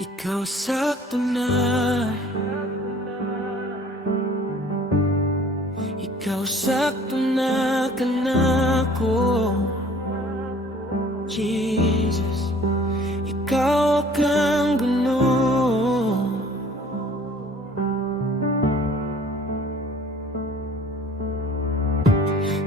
Ikaw sakto na, ikaw sakto na kanako. Jesus, ikaw kang guno.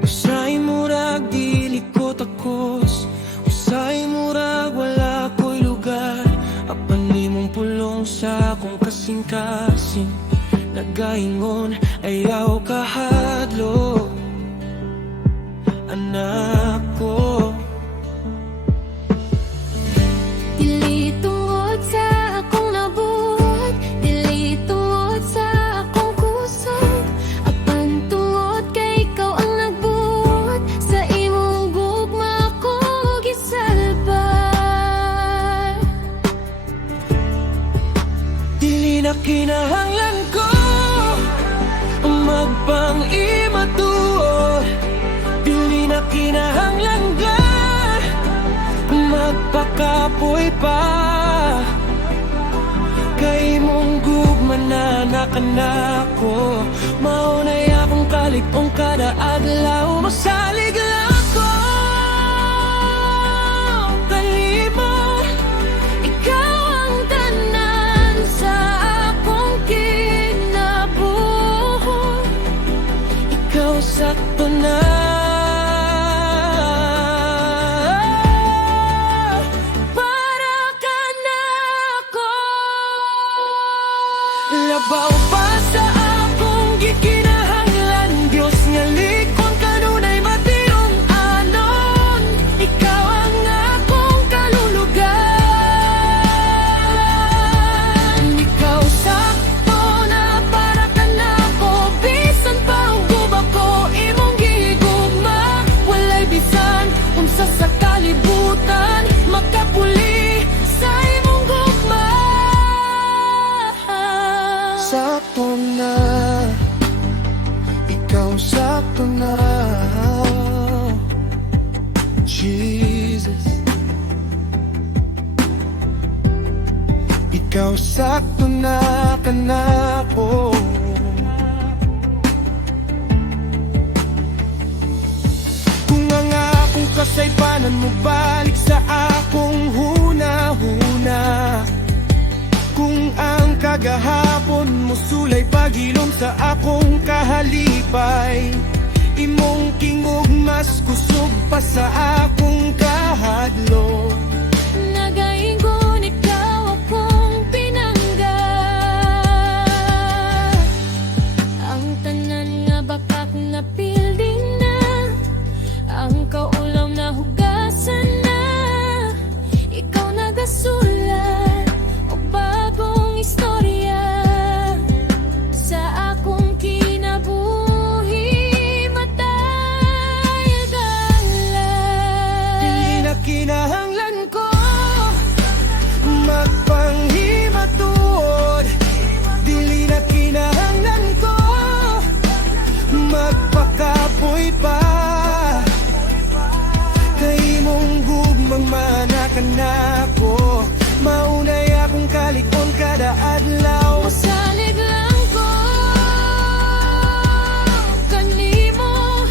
Usay murag dili ko takos, usay murag wala ko'y lugar. Apan nimong pulong sa akong kasing-kasing, nagaingon ayaw kahadlo, anak ko. Dili tungod sa akong nabuhat, dili tungod sa akong kusog, apan tungod kay ikaw ang nagbuhat. Sa imong gugma ko gisalbay. Dili na kinahanglan ko magpang-imatuod, dili na kinahanglan ka magpakapoy pa. Kay mong gugma na nakanako, maunay akong kalikong kada adlaw. Masalig lang ko kanimo, Ikaw ang tanan sa akong kinabuhi. ikaw sakto na. Para ka na ako. Labaw pa sa akong gikinahanglan, Diyos nga likon kanunay matinong anon. Ikaw ang akong kalulugan. Ikaw sakto na para ka na ako. Bisan pa ang guba ko imong gihigugma, walay bisan unsa sa kalibutan makapuli sa imong gugma. Sakto na, ikaw sakto na, Jesus. Ikaw sakto na kanako. Kung ang akong kasaypanan mo balik sa akong huna-huna, kung ang kagahapon mo sulay pagilom sa akong kahalipay, imong tingog mas kusog pa sa akong kahadlo. Nagaingon ikaw akong pinangga, ang tanan nga bakak na pildi na, ang kaulam na hugasan na. Ikaw nagasulat og bagong istorya sa akong kinabuhi. Matay galay. Dili na kinahanglan ko magpanghimatuod, dili na kinahanglan ko magpakapoy pa. Kay mong gugmang manakan ako, maunay akong kalikon kada adlaw. Masalig lang ko kanimo,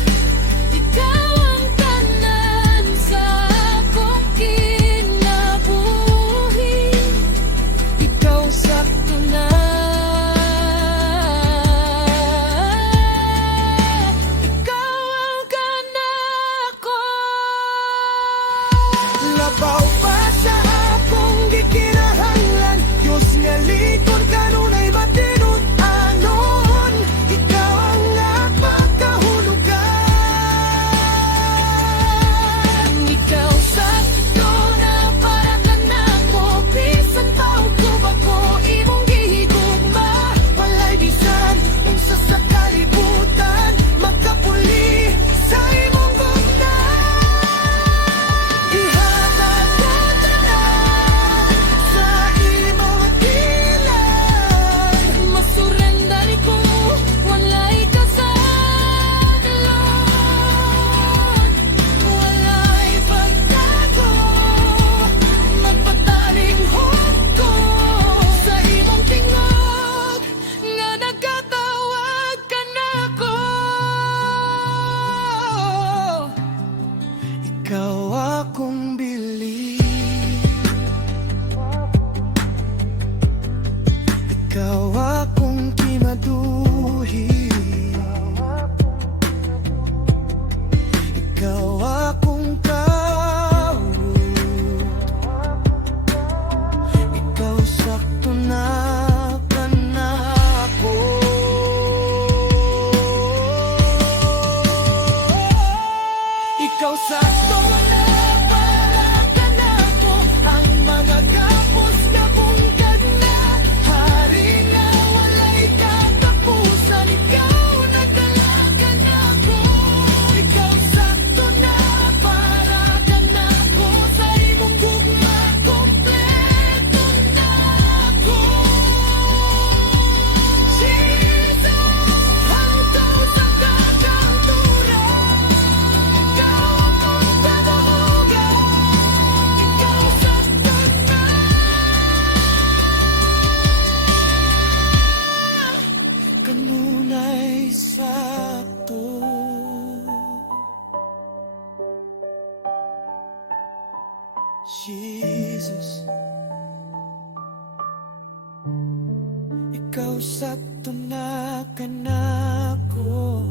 ikaw ang tanan sa akong kinabuhi. Ikaw sakto na, Ikaw ang kanako. labaw pa sa akong gikinahanglan, Diyos nga likod kanunay matinod anon. Ikaw ang napakahulugan. Ikaw sakto na para ka na ako. Bisan pa ang guba ko imong gihigugma, Walay bisan unsa sa kalibutan makapuli sa imong gugma. Ihatag ko Ikaw akong bili, ikaw akong kimaduhi, ikaw akong kaurot, ikaw sakto na kanako. Ikaw sakto na para kanako, ang mga gapos na bungkag na hari nga walay katapusan. Ikaw nagdalaga na ako, ikaw sakto na para kanako, sa imong gugma kompleto na ako. Jesus, hangtaw sa kakantura, ikaw akong padahugan, ikaw sakto na. Kanunay sakto. Jesus, ikaw sakto na kanako.